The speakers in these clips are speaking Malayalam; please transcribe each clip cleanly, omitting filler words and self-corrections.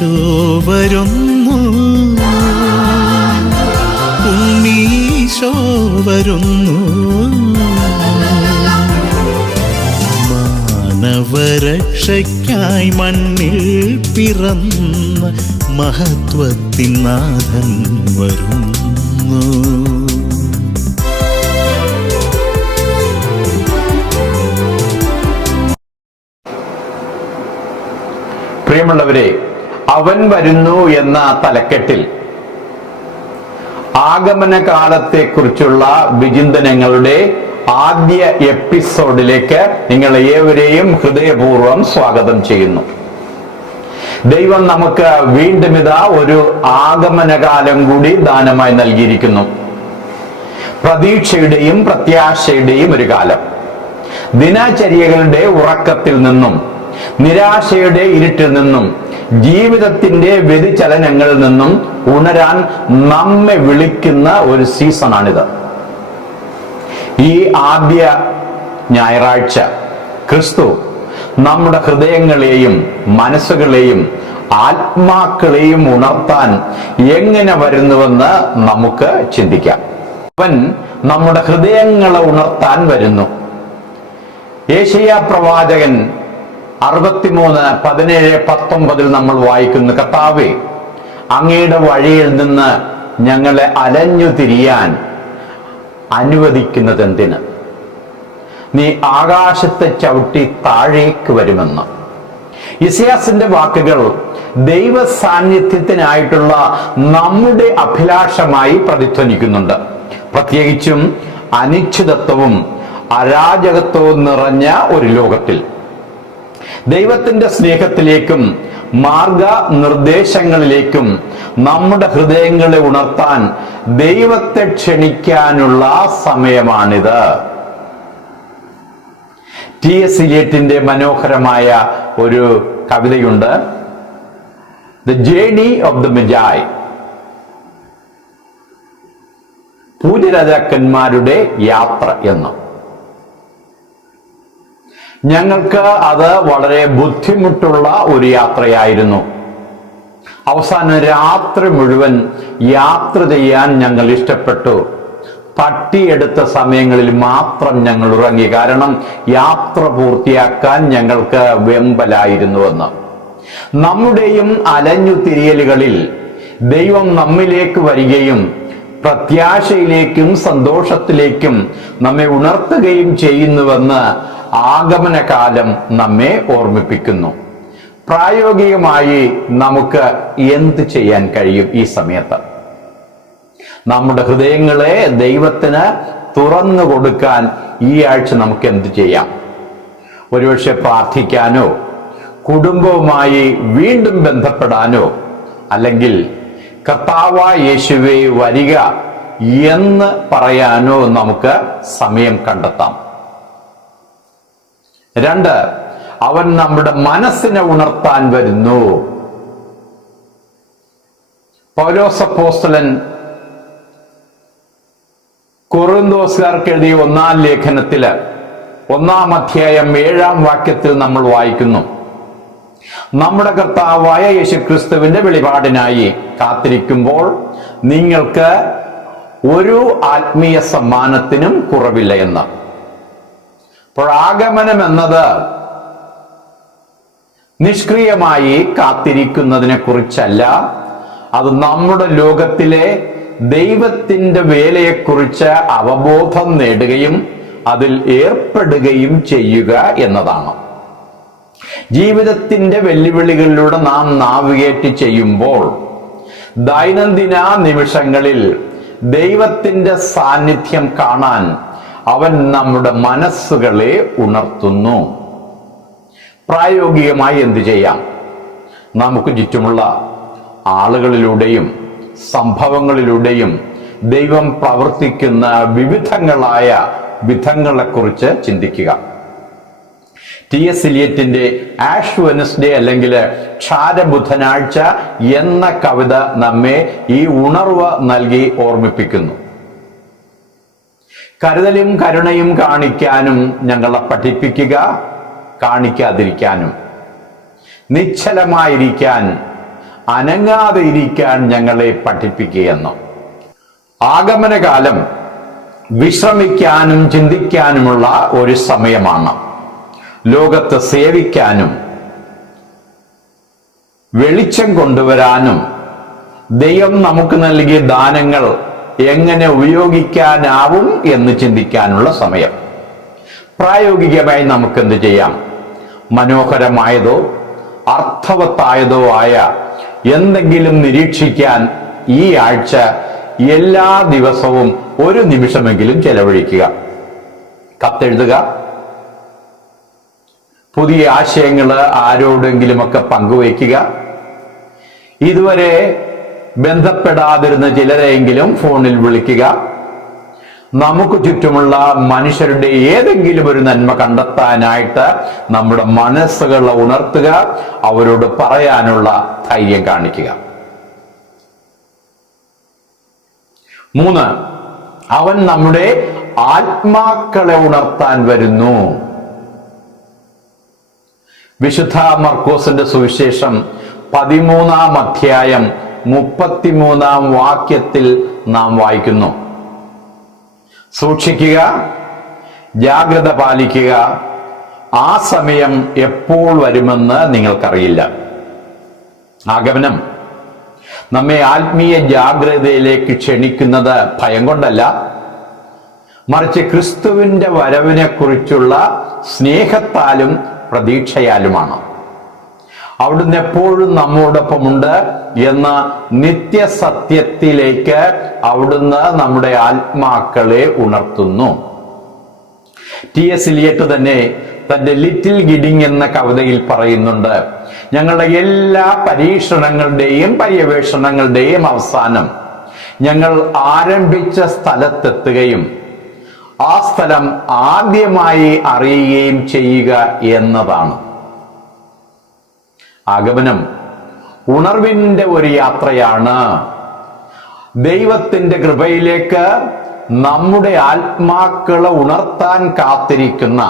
ഈശോ വരുന്നു, ഉണ്ണീശോ വരുന്നു. മാനവരക്ഷയ്ക്കായി മണ്ണിൽ പിറന്ന മഹത്വത്തിൻ നാഥൻ വരുന്നു. പ്രിയമുള്ളവരെ, അവൻ വരുന്നു എന്ന തലക്കെട്ടിൽ ആഗമന കാലത്തെക്കുറിച്ചുള്ള വിചിന്തനങ്ങളുടെ ആദ്യ എപ്പിസോഡിലേക്ക് നിങ്ങൾ ഏവരെയും ഹൃദയപൂർവ്വം സ്വാഗതം ചെയ്യുന്നു. ദൈവം നമുക്ക് വീണ്ടും ഇതാ ഒരു ആഗമനകാലം കൂടി ദാനമായി നൽകിയിരിക്കുന്നു. പ്രതീക്ഷയുടെയും പ്രത്യാശയുടെയും ഒരു കാലം. ദിനചര്യകളുടെ ഉറക്കത്തിൽ നിന്നും നിരാശയുടെ ഇരുട്ടിൽ നിന്നും ജീവിതത്തിന്റെ വ്യതിചലനങ്ങളിൽ നിന്നും ഉണരാൻ നമ്മെ വിളിക്കുന്ന ഒരു സീസണാണിത്. ഈ ആദ്യ ഞായറാഴ്ച ക്രിസ്തു നമ്മുടെ ഹൃദയങ്ങളെയും മനസ്സുകളെയും ആത്മാക്കളെയും ഉണർത്താൻ എങ്ങനെ വരുന്നുവെന്ന് നമുക്ക് ചിന്തിക്കാം. അവൻ നമ്മുടെ ഹൃദയങ്ങളെ ഉണർത്താൻ വരുന്നു. യെശയ്യാ പ്രവാചകൻ 63:17-19 നമ്മൾ വായിക്കുന്നു, കർത്താവേ, അങ്ങയുടെ വഴിയിൽ നിന്ന് ഞങ്ങളെ അലഞ്ഞു തിരിയാൻ അനുവദിക്കുന്നതെന്തിന്? നീ ആകാശത്തെ ചവിട്ടി താഴേക്ക് വരുമെന്ന്. യിശയ്യാസിന്റെ വാക്കുകൾ ദൈവ സാന്നിധ്യത്തിനായിട്ടുള്ള നമ്മുടെ അഭിലാഷമായി പ്രതിധ്വനിക്കുന്നുണ്ട്. പ്രത്യേകിച്ചും അനിശ്ചിതത്വവും അരാജകത്വവും നിറഞ്ഞ ഒരു ലോകത്തിൽ ദൈവത്തിന്റെ സ്നേഹത്തിലേക്കും മാർഗനിർദ്ദേശങ്ങളിലേക്കും നമ്മുടെ ഹൃദയങ്ങളെ ഉണർത്താൻ ദൈവത്തെ ക്ഷണിക്കാനുള്ള സമയമാണിത്. ടി.എസ്. ഇലിയറ്റിന്റെ മനോഹരമായ ഒരു കവിതയുണ്ട്, ദ ജേർണി ഓഫ് ദ മെജായ്, പൂജരാജാക്കന്മാരുടെ യാത്ര എന്ന്. ഞങ്ങൾക്ക് അത് വളരെ ബുദ്ധിമുട്ടുള്ള ഒരു യാത്രയായിരുന്നു. അവസാനം രാത്രി മുഴുവൻ യാത്ര ചെയ്യാൻ ഞങ്ങൾ ഇഷ്ടപ്പെട്ടു. തട്ടിയെടുത്ത സമയങ്ങളിൽ മാത്രം ഞങ്ങൾ ഉറങ്ങി. കാരണം യാത്ര പൂർത്തിയാക്കാൻ ഞങ്ങൾക്ക് വെമ്പലായിരുന്നുവെന്ന്. നമ്മുടെയും അലഞ്ഞു തിരിയലുകളിൽ ദൈവം നമ്മിലേക്ക് വരികയും പ്രത്യാശയിലേക്കും സന്തോഷത്തിലേക്കും നമ്മെ ഉണർത്തുകയും ചെയ്യുന്നുവെന്ന് ആഗമനകാലം നമ്മെ ഓർമ്മിപ്പിക്കുന്നു. പ്രായോഗികമായി നമുക്ക് എന്ത് ചെയ്യാൻ കഴിയും ഈ സമയത്ത്? നമ്മുടെ ഹൃദയങ്ങളെ ദൈവത്തിന് തുറന്നു കൊടുക്കാൻ ഈ ആഴ്ച നമുക്ക് എന്ത് ചെയ്യാം? ഒരുപക്ഷെ പ്രാർത്ഥിക്കാനോ, കുടുംബവുമായി വീണ്ടും ബന്ധപ്പെടാനോ, അല്ലെങ്കിൽ കർത്താവായ യേശുവേ വരിക എന്ന് പറയാനോ നമുക്ക് സമയം കണ്ടെത്താം. 2, അവൻ നമ്മുടെ മനസ്സിനെ ഉണർത്താൻ വരുന്നു. പൗലോസ് അപ്പോസ്തലൻ കൊറിന്തോസുകാർക്ക് എഴുതിയ 1-ാം ലേഖനത്തില് 1-ാം അധ്യായം 7-ാം വാക്യത്തിൽ നമ്മൾ വായിക്കുന്നു, നമ്മുടെ കർത്താവായ യേശുക്രിസ്തുവിന്റെ വെളിപാടിനായി കാത്തിരിക്കുമ്പോൾ നിങ്ങൾക്ക് ഒരു ആത്മീയ സമ്മാനത്തിനും കുറവില്ല എന്ന്. അപ്പോൾ ആഗമനം എന്നത് നിഷ്ക്രിയമായി കാത്തിരിക്കുന്നതിനെ കുറിച്ചല്ല, അത് നമ്മുടെ ലോകത്തിലെ ദൈവത്തിന്റെ വേലയെക്കുറിച്ച് അവബോധം നേടുകയും അതിൽ ഏർപ്പെടുകയും ചെയ്യുക എന്നതാണ്. ജീവിതത്തിന്റെ വെല്ലുവിളികളിലൂടെ നാം നാവിഗേറ്റ് ചെയ്യുമ്പോൾ ദൈനംദിന നിമിഷങ്ങളിൽ ദൈവത്തിന്റെ സാന്നിധ്യം കാണാൻ അവൻ നമ്മുടെ മനസ്സുകളെ ഉണർത്തുന്നു. പ്രായോഗികമായി എന്തു ചെയ്യാം? നമുക്ക് ചുറ്റുമുള്ള ആളുകളിലൂടെയും സംഭവങ്ങളിലൂടെയും ദൈവം പ്രവർത്തിക്കുന്ന വിവിധങ്ങളായ വിധങ്ങളെക്കുറിച്ച് ചിന്തിക്കുക. ടി.എസ്. ഇലിയറ്റിന്റെ ആഷ് വെനസ്ഡേ അല്ലെങ്കിൽ ക്ഷാരബുധനാഴ്ച എന്ന കവിത നമ്മെ ഈ ഉണർവ് നൽകി ഓർമ്മിപ്പിക്കുന്നു. കരുതലും കരുണയും കാണിക്കാനും ഞങ്ങളെ പഠിപ്പിക്കുക, കാണിക്കാതിരിക്കാനും, നിശ്ചലമായിരിക്കാൻ അനങ്ങാതെ ഇരിക്കാൻ ഞങ്ങളെ പഠിപ്പിക്കുകയെന്നും. ആഗമനകാലം വിശ്രമിക്കാനും ചിന്തിക്കാനുമുള്ള ഒരു സമയമാണ്. ലോകത്തെ സേവിക്കാനും വെളിച്ചം കൊണ്ടുവരാനും ദൈവം നമുക്ക് നൽകിയ ദാനങ്ങൾ എങ്ങനെ ഉപയോഗിക്കാനാവും എന്ന് ചിന്തിക്കാനുള്ള സമയം. പ്രായോഗികമായി നമുക്ക് എന്ത് ചെയ്യാം? മനോഹരമായതോ അർത്ഥവത്തായതോ ആയ എന്തെങ്കിലും നിരീക്ഷിക്കാൻ ഈ ആഴ്ച എല്ലാ ദിവസവും ഒരു നിമിഷമെങ്കിലും ചെലവഴിക്കുക. കത്തെഴുതുക, പുതിയ ആശയങ്ങൾ ആരോടെങ്കിലുമൊക്കെ പങ്കുവയ്ക്കുക. ഇതുവരെ ബന്ധപ്പെടാതിരുന്ന ചിലരെയെങ്കിലും ഫോണിൽ വിളിക്കുക. നമുക്ക് ചുറ്റുമുള്ള മനുഷ്യരുടെ ഏതെങ്കിലും ഒരു നന്മ കണ്ടെത്താനായിട്ട് നമ്മുടെ മനസ്സുകളെ ഉണർത്തുക, അവരോട് പറയാനുള്ള ധൈര്യം കാണിക്കുക. 3, അവൻ നമ്മുടെ ആത്മാക്കളെ ഉണർത്താൻ വരുന്നു. വിശുദ്ധ മർക്കോസിന്റെ സുവിശേഷം 13-ാം അധ്യായം 33-ാം വാക്യത്തിൽ നാം വായിക്കുന്നു, സൂക്ഷിക്കുക, ജാഗ്രത പാലിക്കുക, ആ സമയം എപ്പോൾ വരുമെന്ന് നിങ്ങൾക്കറിയില്ല. ആഗമനം നമ്മെ ആത്മീയ ജാഗ്രതയിലേക്ക് ക്ഷണിക്കുന്നത് ഭയം കൊണ്ടല്ല, മറിച്ച് ക്രിസ്തുവിന്റെ വരവിനെ കുറിച്ചുള്ള സ്നേഹത്താലും പ്രതീക്ഷയാലുമാണ്. അവിടുന്ന് എപ്പോഴും നമ്മോടൊപ്പമുണ്ട് എന്ന നിത്യസത്യത്തിലേക്ക് അവിടുന്ന് നമ്മുടെ ആത്മാക്കളെ ഉണർത്തുന്നു. T.S. എലിയട്ട് തന്നെ തന്റെ ലിറ്റിൽ ഗിഡിങ് എന്ന കവിതയിൽ പറയുന്നുണ്ട്, ഞങ്ങളുടെ എല്ലാ പരീക്ഷണങ്ങളുടെയും പര്യവേഷണങ്ങളുടെയും അവസാനം ഞങ്ങൾ ആരംഭിച്ച സ്ഥലത്തെത്തുകയും ആ സ്ഥലം ആദ്യമായി അറിയുകയും ചെയ്യുക എന്നതാണ്. ആഗമനം ഉണർവിന്റെ ഒരു യാത്രയാണ്. ദൈവത്തിന്റെ കൃപയിലേക്ക് നമ്മുടെ ആത്മാക്കളെ ഉണർത്താൻ കാത്തിരിക്കുന്ന,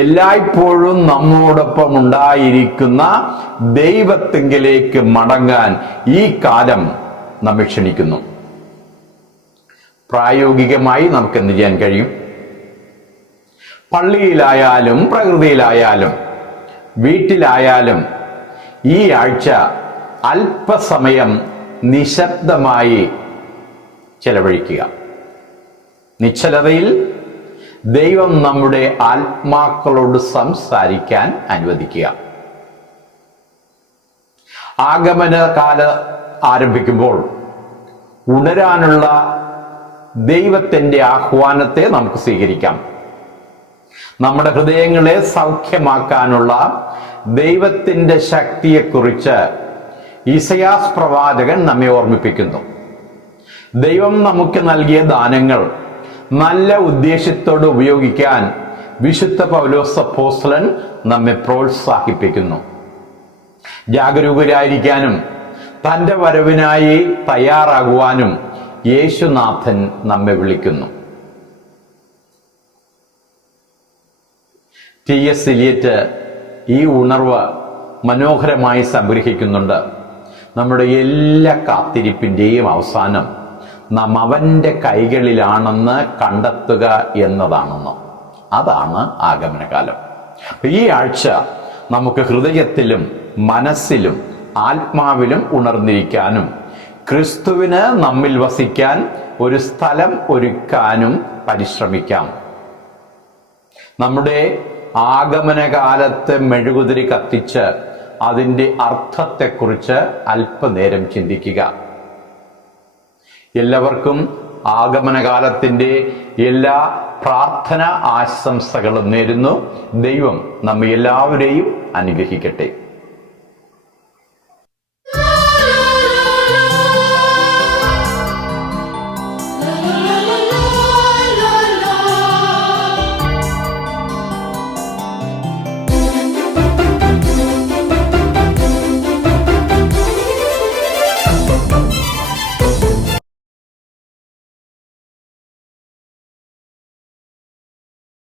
എല്ലായ്പ്പോഴും നമ്മോടൊപ്പം ഉണ്ടായിരിക്കുന്ന ദൈവത്തിങ്കിലേക്ക് മടങ്ങാൻ ഈ കാലം നമ്മെ ക്ഷണിക്കുന്നു. പ്രായോഗികമായി നമുക്ക് എന്ത് ചെയ്യാൻ കഴിയും? പള്ളിയിലായാലും പ്രകൃതിയിലായാലും വീട്ടിലായാലും ഈ ആഴ്ച അല്പസമയം നിശബ്ദമായി ചെലവഴിക്കുക. നിശ്ചലതയിൽ ദൈവം നമ്മുടെ ആത്മാക്കളോട് സംസാരിക്കാൻ അനുവദിക്കുക. ആഗമനകാലം ആരംഭിക്കുമ്പോൾ ഉണരാനുള്ള ദൈവത്തിന്റെ ആഹ്വാനത്തെ നമുക്ക് സ്വീകരിക്കാം. നമ്മുടെ ഹൃദയങ്ങളെ സൗഖ്യമാക്കാനുള്ള ദൈവത്തിന്റെ ശക്തിയെക്കുറിച്ച് ഇസയാസ് പ്രവാചകൻ നമ്മെ ഓർമ്മിപ്പിക്കുന്നു. ദൈവം നമുക്ക് നൽകിയ ദാനങ്ങൾ നല്ല ഉദ്ദേശ്യത്തോടെ ഉപയോഗിക്കാൻ വിശുദ്ധ പൗലോസ് അപ്പോസ്തലൻ നമ്മെ പ്രോത്സാഹിപ്പിക്കുന്നു. ജാഗരൂകരായിരിക്കാനും തന്റെ വരവിനായി തയ്യാറാകുവാനും യേശുനാഥൻ നമ്മെ വിളിക്കുന്നു. T.S. എലിയറ്റ് ഈ ഉണർവ് മനോഹരമായി സംഗ്രഹിക്കുന്നുണ്ട്. നമ്മുടെ എല്ലാ കാത്തിരിപ്പിന്റെയും അവസാനം നാം അവന്റെ കൈകളിലാണെന്ന് കണ്ടെത്തുക എന്നതാണെന്ന്. അതാണ് ആഗമനകാലം. ഈ ആഴ്ച നമുക്ക് ഹൃദയത്തിലും മനസ്സിലും ആത്മാവിലും ഉണർന്നിരിക്കാനും ക്രിസ്തുവിന് നമ്മിൽ വസിക്കാൻ ഒരു സ്ഥലം ഒരുക്കാനും പരിശ്രമിക്കാം. നമ്മുടെ ആഗമനകാലത്ത് മെഴുകുതിരി കത്തിച്ച് അതിൻ്റെ അർത്ഥത്തെക്കുറിച്ച് അല്പനേരം ചിന്തിക്കുക. എല്ലാവർക്കും ആഗമനകാലത്തിൻ്റെ എല്ലാ പ്രാർത്ഥന ആശംസകളും നേരുന്നു. ദൈവം നമ്മെ എല്ലാവരെയും അനുഗ്രഹിക്കട്ടെ.